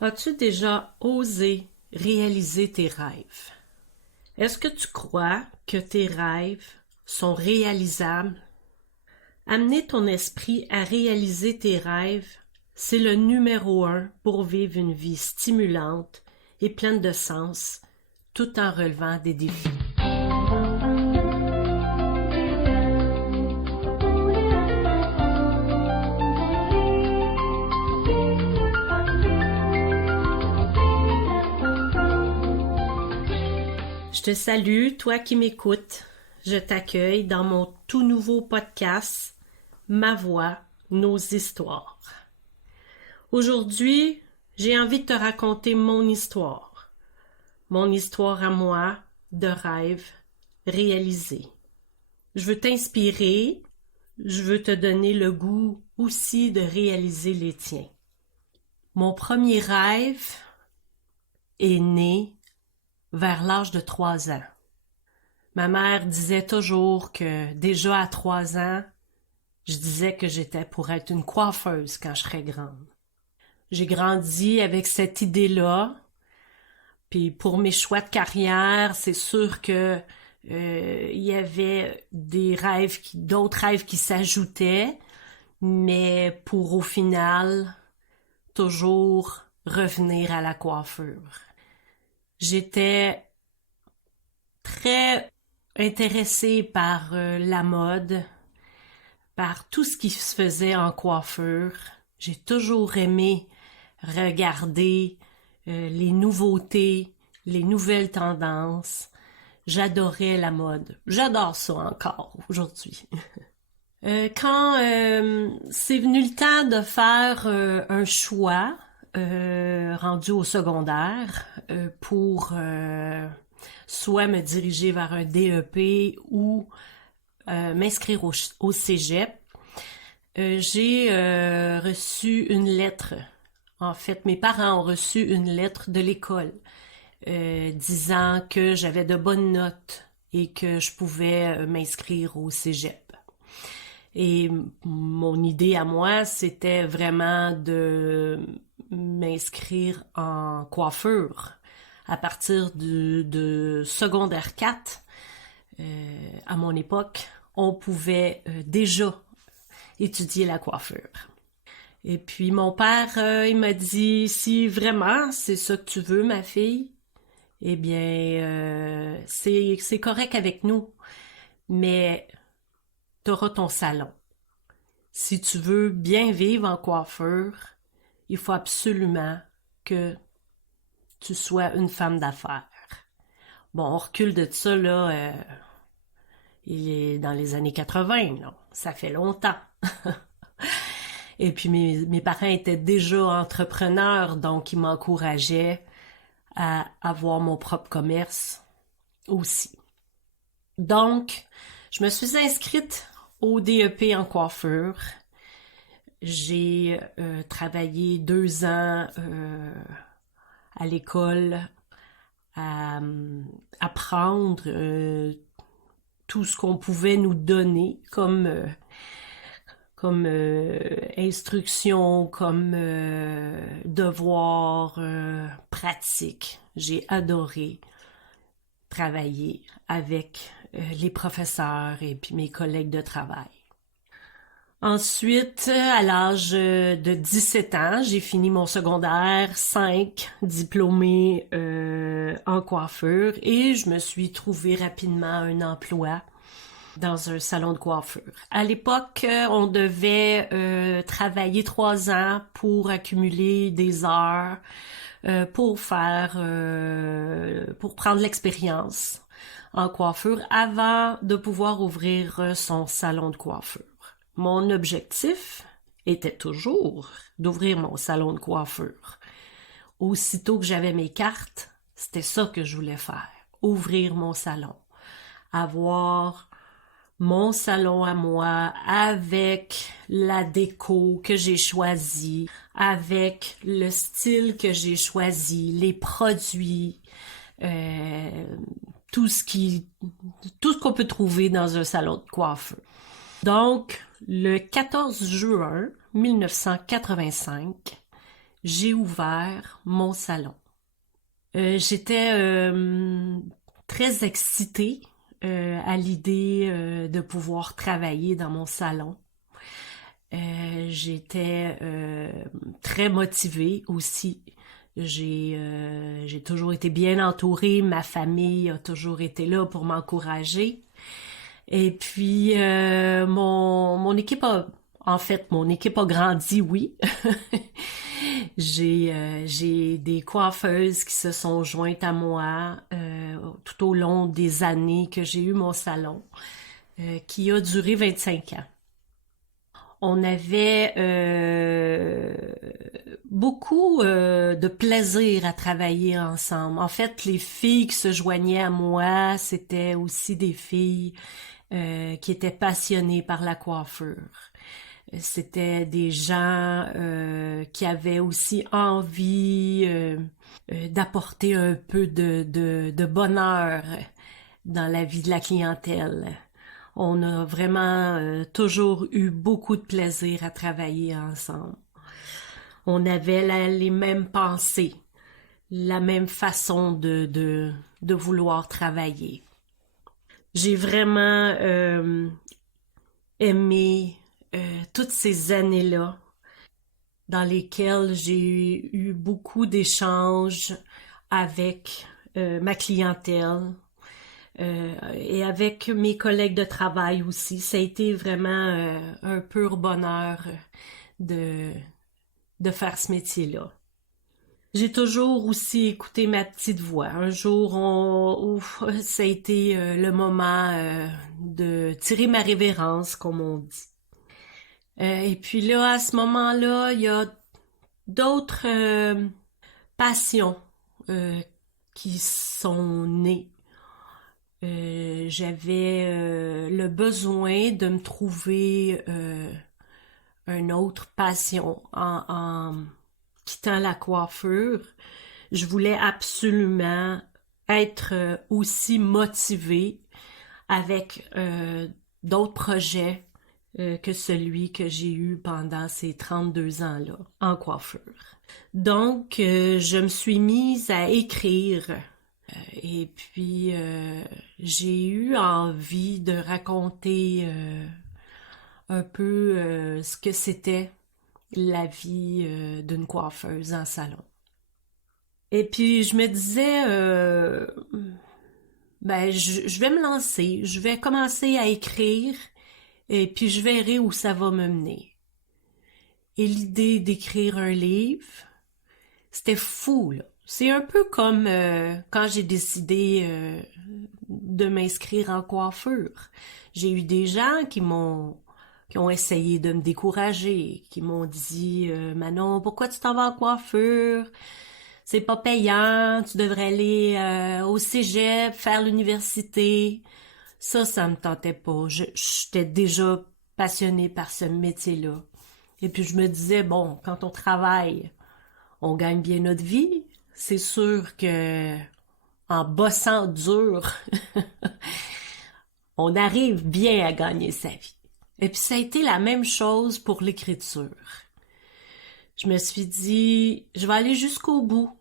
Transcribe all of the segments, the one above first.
As-tu déjà osé réaliser tes rêves? Est-ce que tu crois que tes rêves sont réalisables? Amener ton esprit à réaliser tes rêves, c'est le numéro un pour vivre une vie stimulante et pleine de sens, tout en relevant des défis. Je te salue, toi qui m'écoutes. Je t'accueille dans mon tout nouveau podcast, Ma voix, nos histoires. Aujourd'hui, j'ai envie de te raconter mon histoire à moi de rêve réalisé. Je veux t'inspirer, je veux te donner le goût aussi de réaliser les tiens. Mon premier rêve est né vers l'âge de 3 ans. Ma mère disait toujours que déjà à 3 ans, je disais que j'étais pour être une coiffeuse quand je serais grande. J'ai grandi avec cette idée-là. Puis pour mes choix de carrière, c'est sûr que il y avait d'autres rêves qui s'ajoutaient, mais pour au final toujours revenir à la coiffure. J'étais très intéressée par la mode, par tout ce qui se faisait en coiffure. J'ai toujours aimé regarder les nouveautés, les nouvelles tendances. J'adorais la mode. J'adore ça encore aujourd'hui. Quand c'est venu le temps de faire un choix rendu au secondaire pour soit me diriger vers un DEP ou m'inscrire au cégep, j'ai reçu une lettre. En fait, mes parents ont reçu une lettre de l'école disant que j'avais de bonnes notes et que je pouvais m'inscrire au cégep. Et mon idée à moi, c'était vraiment de m'inscrire en coiffure à partir de secondaire 4. À mon époque, on pouvait déjà étudier la coiffure. Et puis mon père, il m'a dit, si vraiment c'est ça que tu veux, ma fille, eh bien, c'est correct avec nous, mais t'auras ton salon. Si tu veux bien vivre en coiffure, il faut absolument que tu sois une femme d'affaires. Bon, on recule de ça, là, il est dans les années 80, là. Ça fait longtemps. Et puis mes parents étaient déjà entrepreneurs, donc ils m'encourageaient à avoir mon propre commerce aussi. Donc, je me suis inscrite au DEP en coiffure. J'ai travaillé 2 ans à l'école à apprendre tout ce qu'on pouvait nous donner comme instruction, comme devoir pratique. J'ai adoré travailler avec les professeurs et puis mes collègues de travail. Ensuite, à l'âge de 17 ans, j'ai fini mon secondaire 5, diplômée en coiffure, et je me suis trouvé rapidement un emploi dans un salon de coiffure. À l'époque, on devait travailler 3 ans pour accumuler des heures pour prendre l'expérience en coiffure avant de pouvoir ouvrir son salon de coiffure. Mon objectif était toujours d'ouvrir mon salon de coiffure. Aussitôt que j'avais mes cartes, c'était ça que je voulais faire, ouvrir mon salon, avoir mon salon à moi avec la déco que j'ai choisie, avec le style que j'ai choisi, les produits, tout ce qu'on peut trouver dans un salon de coiffeur. Donc, le 14 juin 1985, j'ai ouvert mon salon. J'étais très excitée à l'idée de pouvoir travailler dans mon salon. J'étais très motivée aussi. J'ai toujours été bien entourée. Ma famille a toujours été là pour m'encourager. Et puis mon équipe mon équipe a grandi, oui. J'ai des coiffeuses qui se sont jointes à moi tout au long des années que j'ai eu mon salon, qui a duré 25 ans. On avait beaucoup de plaisir à travailler ensemble. En fait, les filles qui se joignaient à moi, c'était aussi des filles qui étaient passionnées par la coiffure. C'était des gens qui avaient aussi envie d'apporter un peu de bonheur dans la vie de la clientèle. On a vraiment toujours eu beaucoup de plaisir à travailler ensemble. On avait les mêmes pensées, la même façon de vouloir travailler. J'ai vraiment aimé toutes ces années-là dans lesquelles j'ai eu beaucoup d'échanges avec ma clientèle et avec mes collègues de travail aussi. Ça a été vraiment un pur bonheur de, de faire ce métier-là. J'ai toujours aussi écouté ma petite voix. Un jour, ça a été le moment de tirer ma révérence, comme on dit. Et puis là, à ce moment-là, il y a d'autres passions qui sont nées. J'avais le besoin de me trouver une autre passion en quittant la coiffure. Je voulais absolument être aussi motivée avec d'autres projets que celui que j'ai eu pendant ces 32 ans-là en coiffure. Donc, je me suis mise à écrire et puis j'ai eu envie de raconter un peu ce que c'était la vie d'une coiffeuse en salon. Et puis je me disais, je vais me lancer, je vais commencer à écrire et puis je verrai où ça va me mener. Et l'idée d'écrire un livre, c'était fou, là. C'est un peu comme quand j'ai décidé de m'inscrire en coiffure. J'ai eu des gens qui ont essayé de me décourager, qui m'ont dit Manon, pourquoi tu t'en vas en coiffure? C'est pas payant, tu devrais aller au cégep, faire l'université. Ça me tentait pas. J'étais déjà passionnée par ce métier-là. Et puis je me disais, bon, quand on travaille, on gagne bien notre vie. C'est sûr que en bossant dur, on arrive bien à gagner sa vie. Et puis ça a été la même chose pour l'écriture. Je me suis dit, je vais aller jusqu'au bout.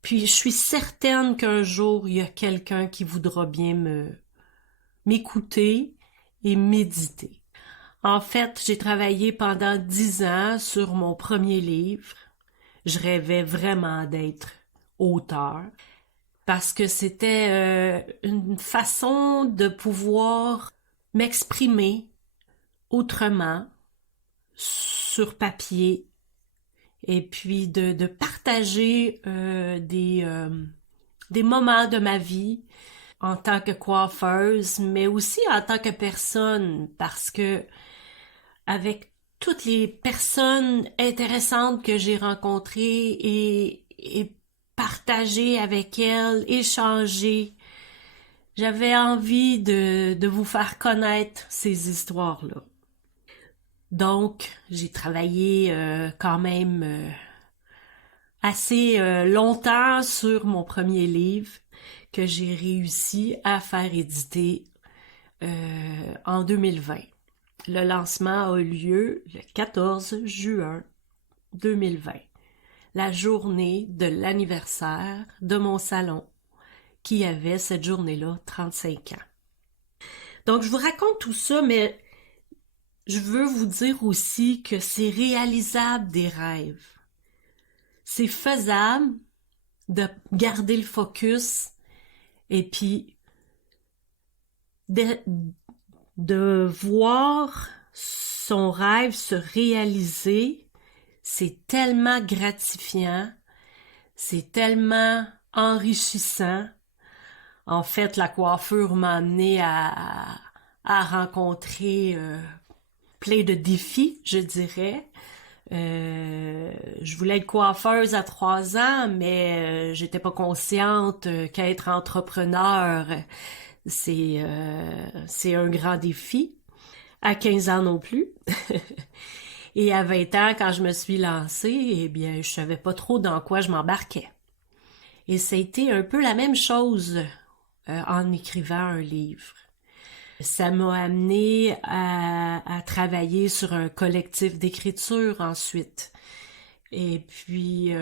Puis je suis certaine qu'un jour, il y a quelqu'un qui voudra bien m'écouter et méditer. En fait, j'ai travaillé pendant 10 ans sur mon premier livre. Je rêvais vraiment d'être auteur parce que c'était une façon de pouvoir m'exprimer autrement sur papier et puis de partager des moments de ma vie en tant que coiffeuse, mais aussi en tant que personne, parce que avec toutes les personnes intéressantes que j'ai rencontrées et partagées avec elles, échanger, j'avais envie de vous faire connaître ces histoires-là. Donc, j'ai travaillé quand même assez longtemps sur mon premier livre que j'ai réussi à faire éditer en 2020. Le lancement a eu lieu le 14 juin 2020. la journée de l'anniversaire de mon salon, qui avait cette journée-là 35 ans. Donc, je vous raconte tout ça, mais je veux vous dire aussi que c'est réalisable des rêves. C'est faisable de garder le focus et puis de voir son rêve se réaliser. C'est tellement gratifiant, c'est tellement enrichissant. En fait, la coiffure m'a amené à rencontrer plein de défis, je dirais. Je voulais être coiffeuse à 3 ans, mais j'étais pas consciente qu'être entrepreneur, c'est un grand défi. À 15 ans non plus. Et à 20 ans, quand je me suis lancée, eh bien, je savais pas trop dans quoi je m'embarquais. Et ça a été un peu la même chose en écrivant un livre. Ça m'a amené à travailler sur un collectif d'écriture ensuite. Et puis,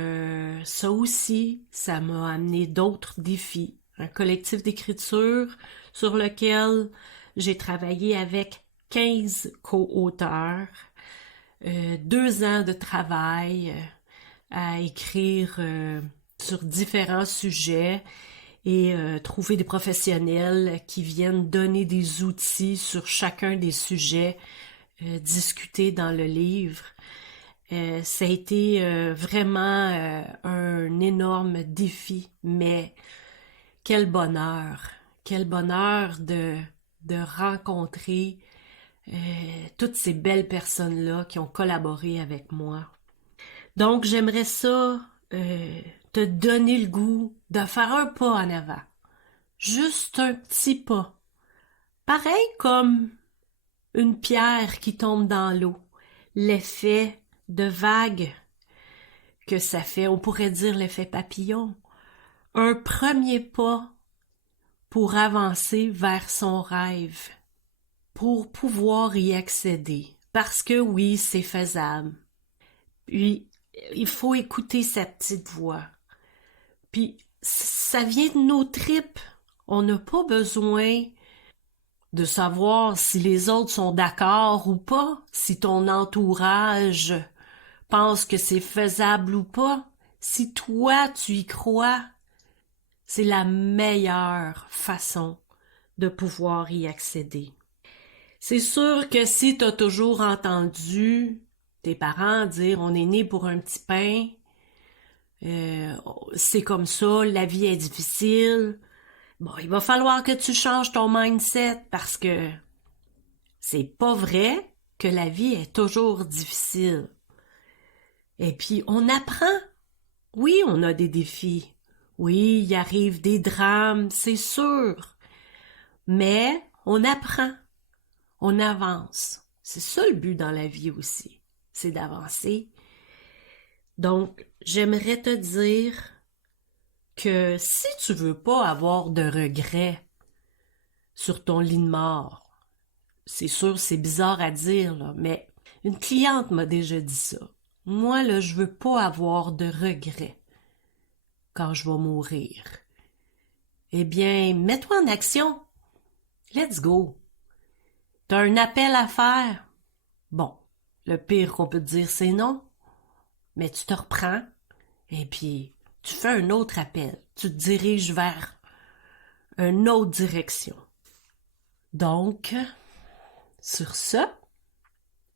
ça aussi, ça m'a amené d'autres défis. Un collectif d'écriture sur lequel j'ai travaillé avec 15 co-auteurs, 2 ans de travail à écrire sur différents sujets et trouver des professionnels qui viennent donner des outils sur chacun des sujets discutés dans le livre. Ça a été vraiment un énorme défi, mais quel bonheur de rencontrer toutes ces belles personnes-là qui ont collaboré avec moi. Donc, j'aimerais ça te donner le goût de faire un pas en avant. Juste un petit pas. Pareil comme une pierre qui tombe dans l'eau. L'effet de vague que ça fait, on pourrait dire l'effet papillon. Un premier pas pour avancer vers son rêve, pour pouvoir y accéder. Parce que oui, c'est faisable. Puis, il faut écouter sa petite voix. Puis, ça vient de nos tripes. On n'a pas besoin de savoir si les autres sont d'accord ou pas, si ton entourage pense que c'est faisable ou pas. Si toi, tu y crois, c'est la meilleure façon de pouvoir y accéder. C'est sûr que si tu as toujours entendu tes parents dire on est né pour un petit pain, c'est comme ça, la vie est difficile, bon, il va falloir que tu changes ton mindset parce que c'est pas vrai que la vie est toujours difficile. Et puis on apprend. Oui, on a des défis. Oui, il arrive des drames, c'est sûr. Mais on apprend. On avance. C'est ça le but dans la vie aussi. C'est d'avancer. Donc, j'aimerais te dire que si tu veux pas avoir de regrets sur ton lit de mort, c'est sûr, c'est bizarre à dire, là, mais une cliente m'a déjà dit ça. Moi, là, je veux pas avoir de regrets quand je vais mourir. Eh bien, mets-toi en action. Let's go. T'as un appel à faire. Bon, le pire qu'on peut te dire, c'est non. Mais tu te reprends et puis tu fais un autre appel. Tu te diriges vers une autre direction. Donc, sur ça,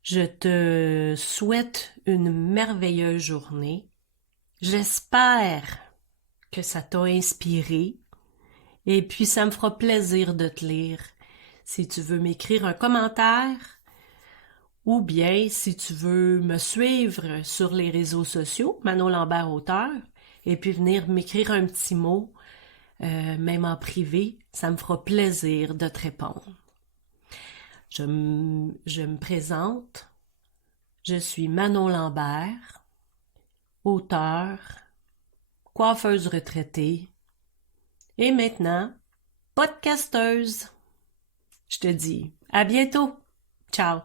je te souhaite une merveilleuse journée. J'espère que ça t'a inspiré et puis ça me fera plaisir de te lire. Si tu veux m'écrire un commentaire ou bien si tu veux me suivre sur les réseaux sociaux, Manon Lambert Auteur, et puis venir m'écrire un petit mot, même en privé, ça me fera plaisir de te répondre. Je me présente, je suis Manon Lambert, auteur, coiffeuse retraitée et maintenant podcasteuse. Je te dis à bientôt. Ciao!